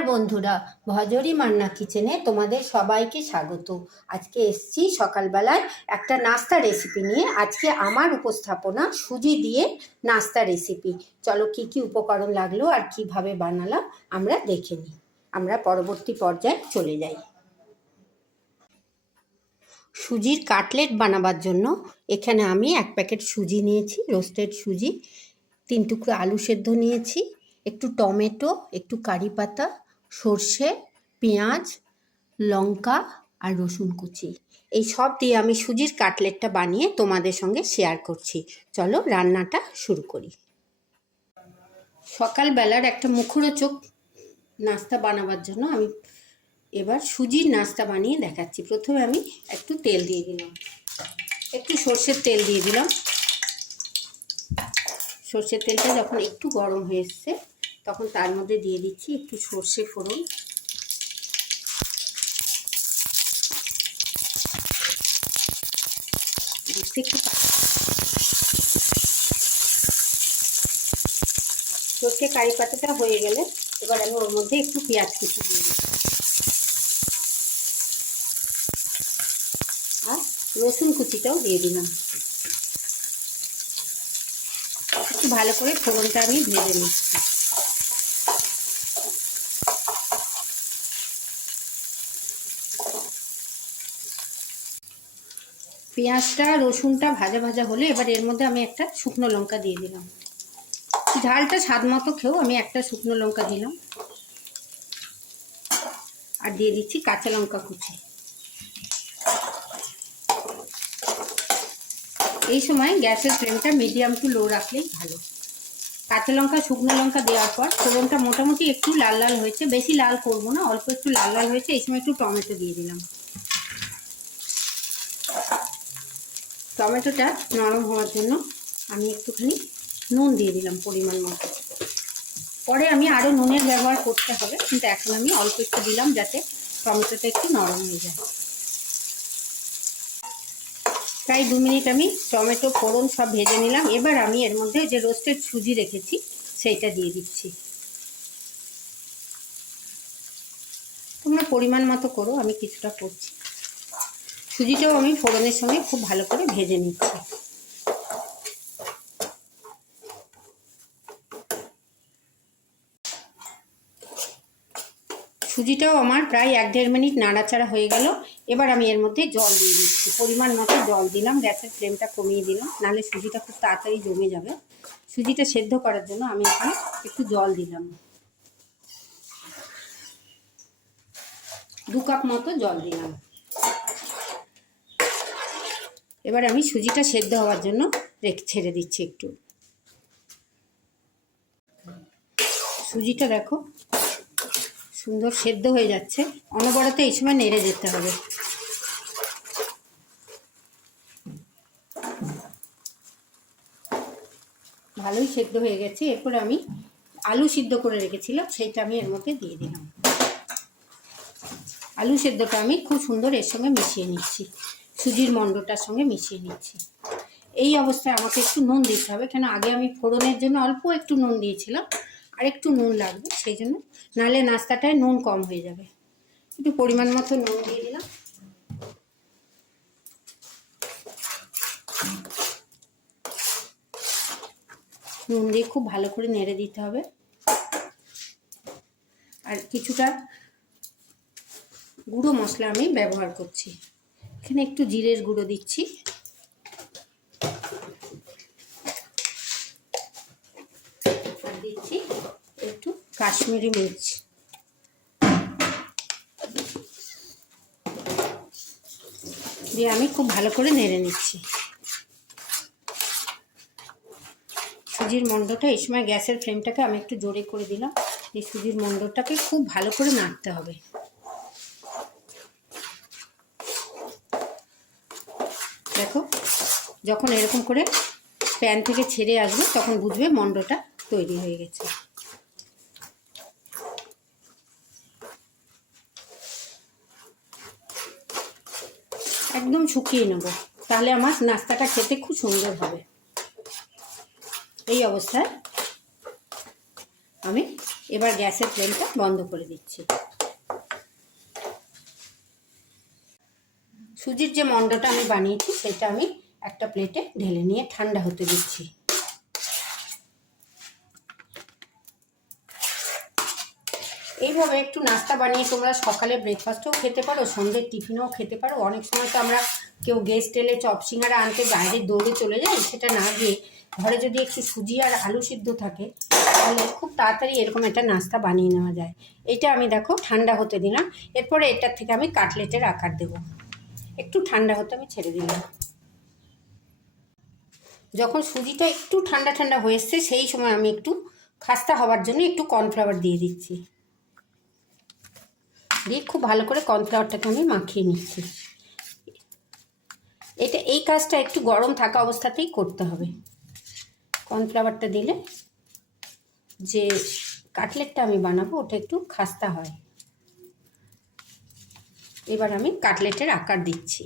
নমস্কার বন্ধুরা, ভজরি মান্না কিচেনে তোমাদের সবাইকে স্বাগত। আজকে এসছি সকালবেলায় একটা নাস্তা রেসিপি নিয়ে। আজকে আমার উপস্থাপনা সুজি দিয়ে নাস্তা রেসিপি। চলো কি কি উপকরণ লাগলো আর কিভাবে বানালাম আমরা দেখে নিই। আমরা পরবর্তী পর্যায়ে চলে যাই। সুজির কাটলেট বানাবার জন্য এখানে আমি 1 প্যাকেট সুজি নিয়েছি, রোস্টেড সুজি। 3 টুকরো আলু সেদ্ধ নিয়েছি, একটু টমেটো, একটু কারি পাতা, সর্ষে, পেঁয়াজ, লঙ্কা আর রসুন কুচি। এই সব দিয়ে আমি সুজির কাটলেটটা বানিয়ে তোমাদের সঙ্গে শেয়ার করছি। চলো রান্নাটা শুরু করি। সকালবেলার একটা মুখরোচক নাস্তা বানাবার জন্য আমি এবার সুজির নাস্তা বানিয়ে দেখাচ্ছি। প্রথমে আমি একটু তেল দিয়ে দিলাম, একটু সর্ষের তেল দিয়ে দিলাম। সর্ষের তেলটা যখন একটু গরম হয়ে এসছে তখন তার মধ্যে দিয়ে দিচ্ছি একটু সর্ষে ফোড়ন, একটু সর্ষে কারি পাতাটা হয়ে গেলে এবার আমি ওর মধ্যে একটু পেঁয়াজ কুচি দিয়ে দিচ্ছি আর রসুন কুচিটাও দিয়ে দিলাম। একটু ভালো করে ফোড়নটা আমি ভেজে নিচ্ছি। পেঁয়াজটা রসুনটা ভাজা ভাজা হলে এবার এর মধ্যে আমি একটা শুকনো লঙ্কা দিয়ে দিলাম। ঝালটা স্বাদ মতো খেয়েও আমি একটা শুকনো লঙ্কা দিলাম আর দিয়ে দিচ্ছি কাঁচা লঙ্কা কুচি। এই সময় গ্যাসের ফ্লেমটা মিডিয়াম টু লো রাখলেই ভালো। কাঁচা লঙ্কা শুকনো লঙ্কা দেওয়ার পর ফোড়নটা মোটামুটি একটু লাল লাল হয়েছে, বেশি লাল করব না, অল্প একটু লাল লাল হয়েছে। এই সময় একটু টমেটো দিয়ে দিলাম। টমেটোটা নরম হওয়ার জন্য আমি একটুখানি নুন দিয়ে দিলাম পরিমাণ মতো। পরে আমি আরও নুনের ব্যবহার করতে হবে, কিন্তু এখন আমি অল্প একটু দিলাম যাতে টমেটোটা একটু নরম হয়ে যায়। প্রায় 2 মিনিট আমি টমেটো ফোড়ন সব ভেজে নিলাম। এবার আমি এর মধ্যে যে রোস্টেড সুজি রেখেছি সেইটা দিয়ে দিচ্ছি। তোমরা পরিমাণ মতো করো, আমি কিছুটা করছি। সুজিটাও আমি ফোড়নের সঙ্গে খুব ভালো করে ভেজে নিচ্ছি। সুজিটাও আমার প্রায় 1-1.5 মিনিট নাড়াচাড়া হয়ে গেল। এবার আমি এর মধ্যে জল দিয়ে দিচ্ছি, পরিমাণ মতো জল দিলাম। গ্যাসের ফ্লেমটা কমিয়ে দিলাম, নাহলে সুজিটা খুব তাড়াতাড়ি জমে যাবে। সুজিটা সেদ্ধ করার জন্য আমি এখানে একটু জল দিলাম, 2 কাপ মতো জল দিলাম। এবার আমি সুজিটা সেদ্ধ হওয়ার জন্য ছেড়ে দিচ্ছি একটু। সুজিটা দেখো সুন্দর সেদ্ধ হয়ে যাচ্ছে। অনবরত এই সময় নেড়ে যেতে হবে। ভালোই সেদ্ধ হয়ে গেছে। এরপর আমি আলু সিদ্ধ করে রেখেছিলাম, সেইটা আমি এর মধ্যে দিয়ে দিলাম। আলু সেদ্ধটা আমি খুব সুন্দর এর সঙ্গে মিশিয়ে নিচ্ছি, সুজির মণ্ডটার সঙ্গে মিশিয়ে নিচ্ছি। এই অবস্থায় আমাকে একটু নুন দিতে হবে, কেন আগে আমি ফোড়নের জন্য অল্প একটু নুন দিয়েছিলাম, আর একটু নুন লাগবে সেই জন্য, নাহলে নাস্তাটায় নুন কম হয়ে যাবে। একটু পরিমাণ মতো নুন দিয়ে দিলাম। নুন দিয়ে খুব ভালো করে নেড়ে দিতে হবে। আর কিছুটা গুঁড়ো মশলা আমি ব্যবহার করছি। এখানে একটু জিরের গুঁড়ো দিচ্ছি, আর দিচ্ছি একটু কাশ্মীরি মির্চ। দিয়ে আমি খুব ভালো করে নেড়ে নিচ্ছি। সুজির মণ্ডটা এই সময় গ্যাসের ফ্লেমটাকে আমি একটু জোরে করে দিলাম। এই সুজির মণ্ডটাকে খুব ভালো করে নাড়তে হবে। দেখো যখন এরকম করে প্যান থেকে ছেড়ে আসবে তখন বুঝবে মণ্ডটা তৈরি হয়ে গেছে। একদম শুকিয়ে নেব, তাহলে আমার নাস্তাটা খেতে খুব সুন্দর হবে। এই অবস্থায় আমি এবার গ্যাসের ফ্লেমটা বন্ধ করে দিচ্ছি। সুজির যে মন্ডটা আমি বানিয়েছি সেটা আমি একটা প্লেটে ঢেলে নিয়ে ঠান্ডা হতে দিচ্ছি। এইভাবে একটু নাস্তা বানিয়ে তোমরা সকালে ব্রেকফাস্টও খেতে পারো, সন্ধ্যের টিফিনও খেতে পারো। অনেক সময় তো আমরা কেউ গেস্ট এলে চপ সিঙ্গারা আনতে বাইরে দৌড়ে চলে যাই, সেটা না গিয়ে ঘরে যদি একটু সুজি আর আলু সিদ্ধ থাকে তাহলে খুব তাড়াতাড়ি এরকম একটা নাস্তা বানিয়ে নেওয়া যায়। এটা আমি দেখো ঠান্ডা হতে দিলাম। এরপরে এটার থেকে আমি কাটলেটের আকার দেব। একটু ঠান্ডা হতে আমি ছেড়ে দিলাম। যখন সুজিটা একটু ঠান্ডা ঠান্ডা হয়ে এসছে সেই সময় আমি একটু খাস্তা হওয়ার জন্য একটু কর্নফ্লাওয়ার দিয়ে দিচ্ছি। দিয়ে খুব ভালো করে কর্নফ্লাওয়ারটাকে আমি মাখিয়ে নিচ্ছি। এই কাজটা একটু গরম থাকা অবস্থাতেই করতে হবে। কর্নফ্লাওয়ারটা দিলে যে কাটলেটটা আমি বানাবো ওটা একটু খাস্তা হয়। এবার আমি কাটলেটের আকার দিচ্ছি।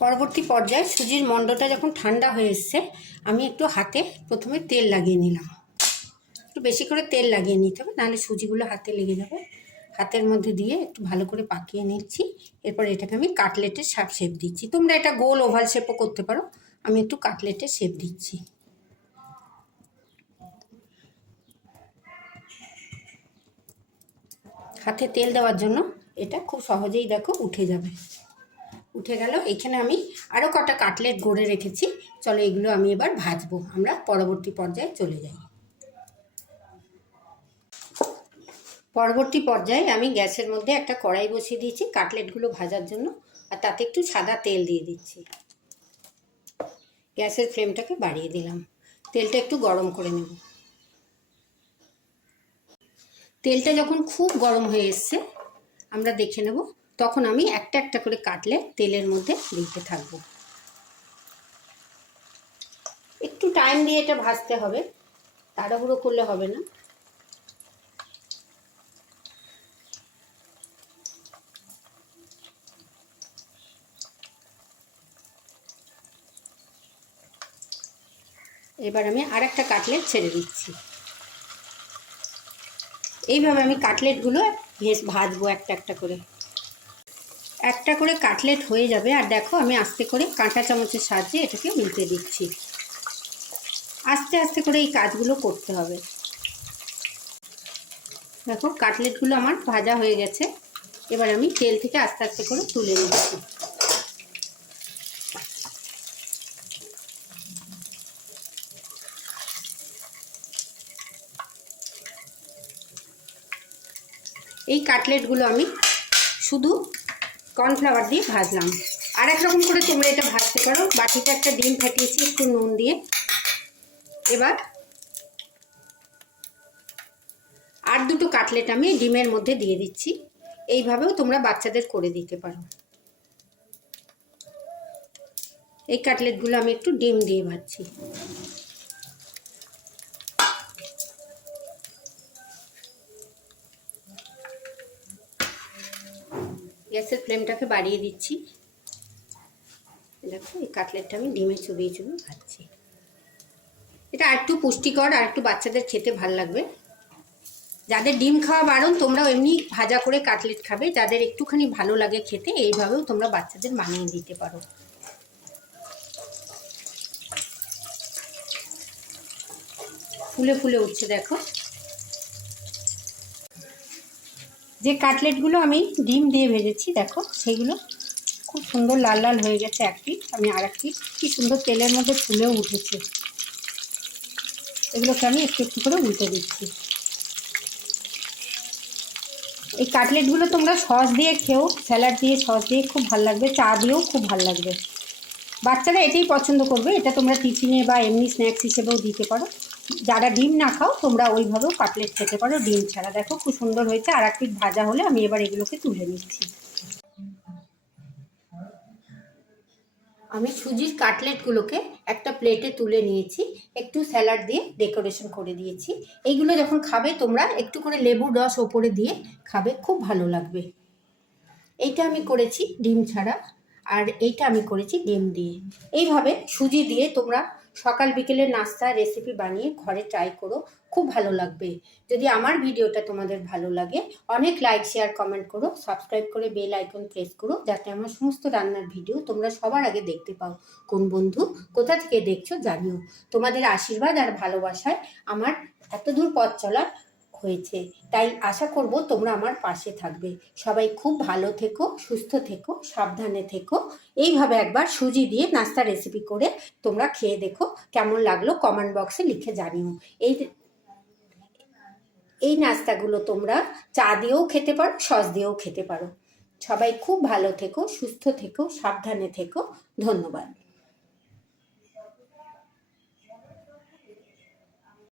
পরবর্তী পর্যায়ে সুজির মন্ডটা যখন ঠান্ডা হয়ে এসছে আমি একটু হাতে প্রথমে তেল লাগিয়ে নিলাম। একটু বেশি করে তেল লাগিয়ে নিতে হবে, নাহলে সুজিগুলো হাতে লেগে যাবে। হাতের মধ্যে দিয়ে একটু ভালো করে পাকিয়ে নিচ্ছি। এরপর এটাকে আমি কাটলেটের শেপ দিচ্ছি। তোমরা এটা গোল ওভাল শেপও করতে পারো, আমি একটু কাটলেটের শেপ দিচ্ছি। হাতে তেল দেওয়ার জন্য এটা খুব সহজেই দেখো উঠে যাবে। উঠে গেল। এখানে আমি আরও কটা কাটলেট গড়ে রেখেছি, চলো এগুলো আমি এবার ভাজবো। আমরা পরবর্তী পর্যায়ে চলে যাই। পরবর্তী পর্যায়ে আমি গ্যাসের মধ্যে একটা কড়াই বসিয়ে দিয়েছি কাটলেটগুলো ভাজার জন্য, আর তাতে একটু সাদা তেল দিয়ে দিচ্ছি। গ্যাসের ফ্লেমটাকে বাড়িয়ে দিলাম। তেলটা একটু গরম করে নেব। তেলটা যখন খুব গরম হয়ে এসছে আমরা দেখে নেব, তখন আমি একটা একটা করে কাটলেট তেলের মধ্যে দিতে থাকবো। একটু টাইম দিয়ে এটা ভাজতে হবে, তাড়াহুড়ো করলে হবে না। এবার আমি আর একটা কাটলেট ছেড়ে দিচ্ছি। এইভাবে আমি কাটলেটগুলো ভাজবো একটা একটা করে। একটা করে কাটলেট হয়ে যাবে, আর দেখো আমি আস্তে করে কাঁটা চামচের সাহায্যে এটাকে উল্টে দিচ্ছি। আস্তে আস্তে করে এই কাজগুলো করতে হবে। দেখো কাটলেটগুলো আমার ভাজা হয়ে গেছে। এবার আমি তেল থেকে আস্তে আস্তে করে তুলে নিচ্ছি। এই কাটলেটগুলো আমি শুধু কর্নফ্লাওয়ার দিয়ে ভাজলাম। আর এক রকম করে তোমরা এটা ভাজতে পারো। বাটিতে একটা ডিম ফাটিয়েছি একটু নুন দিয়ে। এবার আর দুটো কাটলেট আমি ডিমের মধ্যে দিয়ে দিচ্ছি। এইভাবেও তোমরা বাচ্চাদের করে দিতে পারো। এই কাটলেটগুলো আমি একটু ডিম দিয়ে ভাজছি। গ্যাসের ফ্লেমটাকে বাড়িয়ে দিচ্ছি। দেখো এই কাটলেটটা আমি ডিমে চুবিয়ে চুবিয়ে ভাজছি। এটা আর একটু পুষ্টিকর, আর একটু বাচ্চাদের খেতে ভাল লাগবে। যাদের ডিম খাওয়া বারণ তোমরাও এমনি ভাজা করে কাটলেট খাবে। যাদের একটুখানি ভালো লাগে খেতে এইভাবেও তোমরা বাচ্চাদের বানিয়ে দিতে পারো। ফুলে ফুলে উঠছে দেখো। যে কাটলেটগুলো আমি ডিম দিয়ে ভেজেছি দেখো সেইগুলো খুব সুন্দর লাল লাল হয়ে গেছে। এক পিঠ আমি আর এক পিঠ কি সুন্দর তেলের মধ্যে ফুলেও উঠেছে। এগুলোকে আমি একটু একটু করে উল্টে দিচ্ছি। এই কাটলেটগুলো তোমরা সস দিয়ে খেও, স্যালাড দিয়ে সস দিয়ে খুব ভালো লাগবে, চা দিয়েও খুব ভালো লাগবে। বাচ্চারা এটাই পছন্দ করবে। এটা তোমরা টিফিনে বা এমনি স্ন্যাক্স হিসেবেও দিতে পারো। যারা ডিম না খাও তোমরা ওইভাবেও কাটলেট খেতে পারো ডিম ছাড়া। দেখো খুব সুন্দর হয়েছে। আর এক পিঠ ভাজা হলে আমি এবার এগুলোকে তুলে নিচ্ছি। আমি সুজির কাটলেটগুলোকে একটা প্লেটে তুলে নিয়েছি। একটু স্যালাড দিয়ে ডেকোরেশন করে দিয়েছি। এইগুলো যখন খাবে তোমরা একটু করে লেবুর রস ওপরে দিয়ে খাবে, খুব ভালো লাগবে। এইটা আমি করেছি ডিম ছাড়া, আর এইটা আমি করেছি ডিম দিয়ে। এইভাবে সুজি দিয়ে তোমরা সকাল বিকেলের নাস্তা রেসিপি বানিয়ে ঘরে ট্রাই করো, খুব ভালো লাগবে। যদি আমার ভিডিওটা তোমাদের ভালো লাগে অনেক লাইক শেয়ার কমেন্ট করো, সাবস্ক্রাইব করে বেল আইকন প্রেস করো, যাতে আমার সমস্ত রান্নার ভিডিও তোমরা সবার আগে দেখতে পাও। কোন বন্ধু কোথা থেকে দেখছো জানিও। তোমাদের আশীর্বাদ আর ভালোবাসায় আমার এত দূর পথ চলা হয়েছে, তাই আশা করব তোমরা আমার পাশে থাকবে। সবাই খুব ভালো থেকো, সুস্থ থেকো, সাবধানে থেকো। এইভাবে একবার সুজি দিয়ে নাস্তা রেসিপি করে তোমরা খেয়ে দেখো, কেমন লাগলো কমেন্ট বক্সে লিখে জানিও। এই এই নাস্তাগুলো তোমরা চা দিয়েও খেতে পারো, সস দিয়েও খেতে পারো। সবাই খুব ভালো থেকো, সুস্থ থেকো, সাবধানে থেকো। ধন্যবাদ।